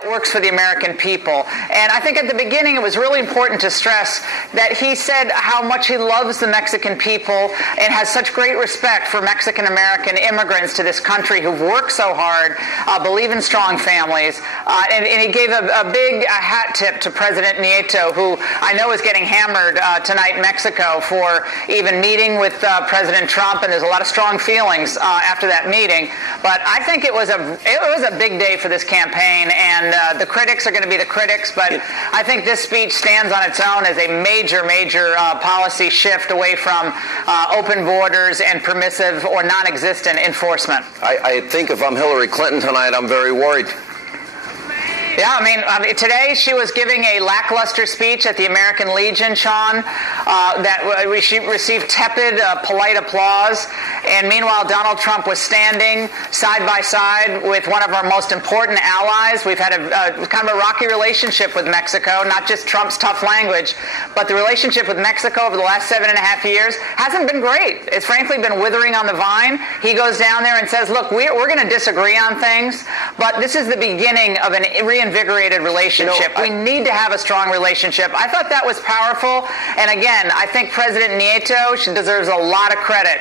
that works for the American people. And I think at the beginning it was really important to stress that he said how much he loves the Mexican people and has such great respect for Mexican-American immigrants to this country who've worked so hard, believe in strong families. And he gave a big hat tip to President Nieto, who I know is getting hammered tonight in Mexico for even meeting with President Trump, and there's a lot of strong feelings after that meeting. But I think it was a big day for this campaign, and the critics are going to be the critics, but I think this speech stands on its own as a major policy shift away from open borders and permissive or non-existent enforcement. I think if I'm Hillary Clinton tonight, I'm very worried. Yeah, I mean, today she was giving a lackluster speech at the American Legion, Sean, she received tepid, polite applause. And meanwhile, Donald Trump was standing side by side with one of our most important allies. We've had a kind of a rocky relationship with Mexico, not just Trump's tough language, but the relationship with Mexico over the last 7.5 years hasn't been great. It's frankly been withering on the vine. He goes down there and says, look, we're going to disagree on things, but this is the beginning of an reinvigorated relationship. We need to have a strong relationship. I thought that was powerful. And again, I think President Nieto deserves a lot of credit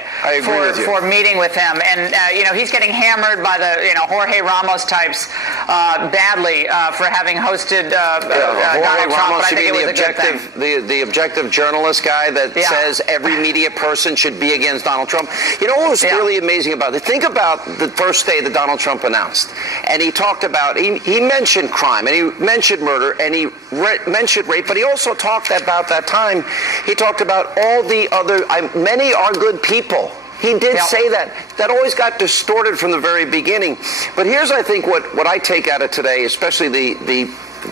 for meeting with him. And, he's getting hammered by the, Jorge Ramos types badly for having hosted Donald Trump. But I think it was a good thing. The objective journalist guy that says every media person should be against Donald Trump. You know what was really amazing about it? Think about the first day that Donald Trump announced. And he talked about, he mentioned crime, and he mentioned murder, and he mentioned rape, but he also talked about that time, he talked about all the other, many are good people. He did say that. That always got distorted from the very beginning. But here's, I think, what I take out of today, especially the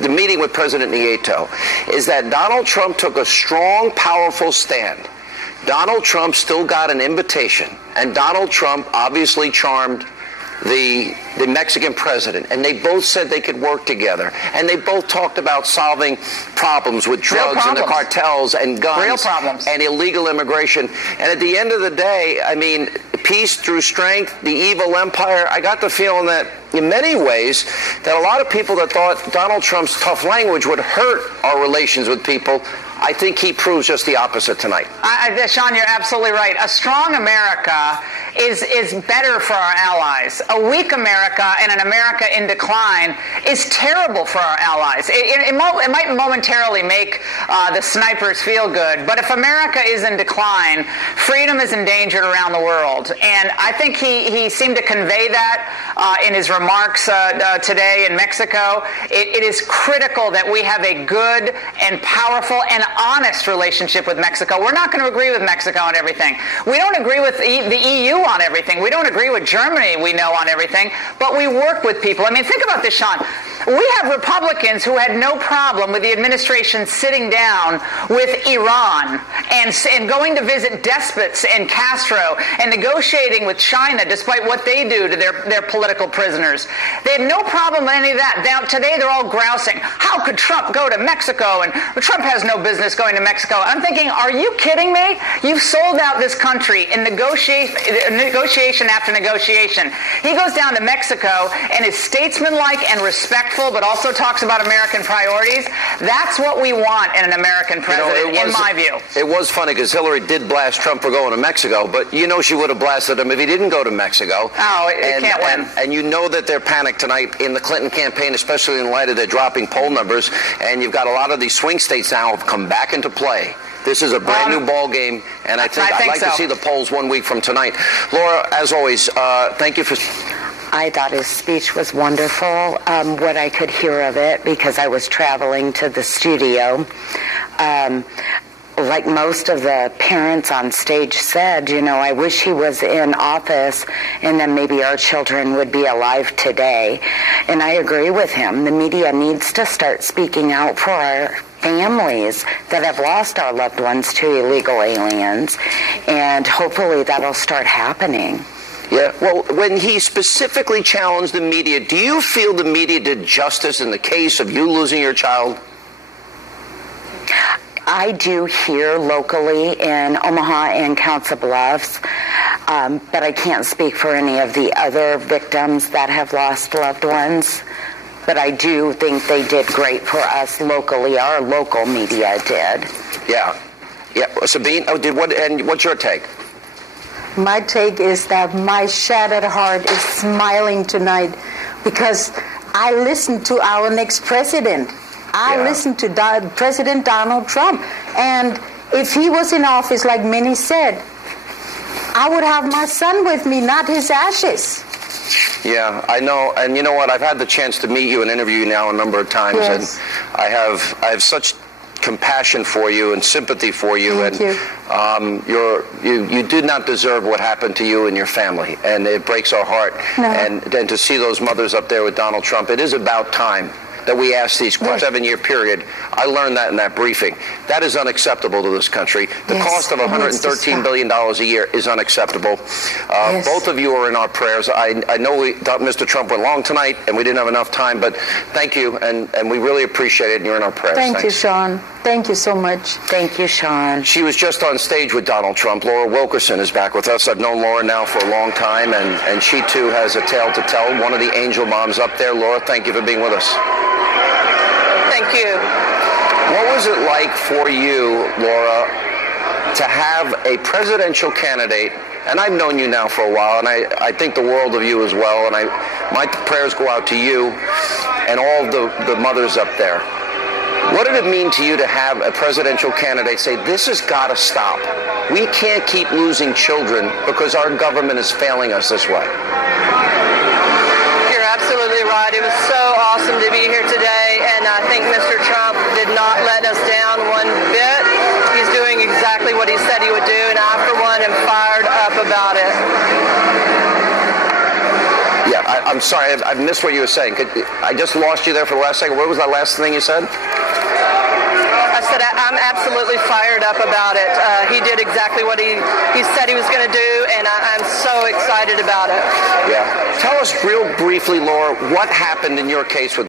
meeting with President Nieto, is that Donald Trump took a strong, powerful stand. Donald Trump still got an invitation, and Donald Trump obviously charmed the Mexican president, and they both said they could work together, and they both talked about solving problems with drugs and the cartels and guns and illegal immigration. And at the end of the day, I mean, peace through strength, the evil empire. I got the feeling that in many ways that a lot of people that thought Donald Trump's tough language would hurt our relations with people, I think he proves just the opposite tonight. Sean, you're absolutely right. A strong America is better for our allies. A weak America and an America in decline is terrible for our allies. It might momentarily make the snipers feel good, but if America is in decline, freedom is endangered around the world. And I think he seemed to convey that in his remarks today in Mexico. It is critical that we have a good and powerful and honest relationship with Mexico. We're not going to agree with Mexico on everything. We don't agree with the EU on everything. We don't agree with Germany, we know, on everything, but we work with people. I mean, think about this, Sean. We have Republicans who had no problem with the administration sitting down with Iran and going to visit despots and Castro and negotiating with China despite what they do to their political prisoners. They had no problem with any of that. Now, today they're all grousing. How could Trump go to Mexico? And Trump has no business going to Mexico. I'm thinking, are you kidding me? You've sold out this country in negotiation after negotiation. He goes down to Mexico and is statesmanlike and respectful, but also talks about American priorities. That's what we want in an American president, in my view. It was funny because Hillary did blast Trump for going to Mexico, but she would have blasted him if he didn't go to Mexico. Oh, it can't win. And you know that they're panicked tonight in the Clinton campaign, especially in light of their dropping poll numbers, and you've got a lot of these swing states now have come back into play. This is a brand new ball game, and I'd like to see the polls 1 week from tonight. Laura, as always, thank you for... I thought his speech was wonderful, what I could hear of it, because I was traveling to the studio. Like most of the parents on stage said, I wish he was in office and then maybe our children would be alive today. And I agree with him. The media needs to start speaking out for our families that have lost our loved ones to illegal aliens, and hopefully that'll start happening. Yeah, well, when he specifically challenged the media, do you feel the media did justice in the case of you losing your child? I do here locally in Omaha and Council Bluffs, but I can't speak for any of the other victims that have lost loved ones. But I do think they did great for us locally. Our local media did. Yeah. Sabine, what's your take? My take is that my shattered heart is smiling tonight because I listened to our next president. I listened to President Donald Trump. And if he was in office, like many said, I would have my son with me, not his ashes. Yeah, I know. And you know what? I've had the chance to meet you and interview you now a number of times. Yes. And I have such compassion for you and sympathy for you. Thank you. You did not deserve what happened to you and your family. And it breaks our heart. No. And then to see those mothers up there with Donald Trump, it is about time that we ask these 7-year period. I learned that in that briefing. That is unacceptable to this country. The cost of $113 billion a year is unacceptable. Both of you are in our prayers. I know Mr. Trump went long tonight and we didn't have enough time, but thank you, and we really appreciate it, and you're in our prayers. Thank you, Sean. Thank you so much. Thank you, Sean. She was just on stage with Donald Trump. Laura Wilkerson is back with us. I've known Laura now for a long time, and she too has a tale to tell. One of the angel moms up there. Laura, thank you for being with us. Thank you. What was it like for you, Laura, to have a presidential candidate, and I've known you now for a while, and I think the world of you as well, and my prayers go out to you and all the mothers up there. What did it mean to you to have a presidential candidate say, this has got to stop? We can't keep losing children because our government is failing us this way. You're absolutely right. It was so awesome to be here today, and I think Mr. Trump did not let us down one bit. He's doing exactly what he said he would do, and I, for one, am fired up about it. Yeah, I'm sorry. I missed what you were saying. I just lost you there for the last second. What was that last thing you said? I said I'm absolutely fired up about it. He did exactly what he said he was going to do, and I'm so excited about it. Yeah. Tell us real briefly, Laura, what happened in your case with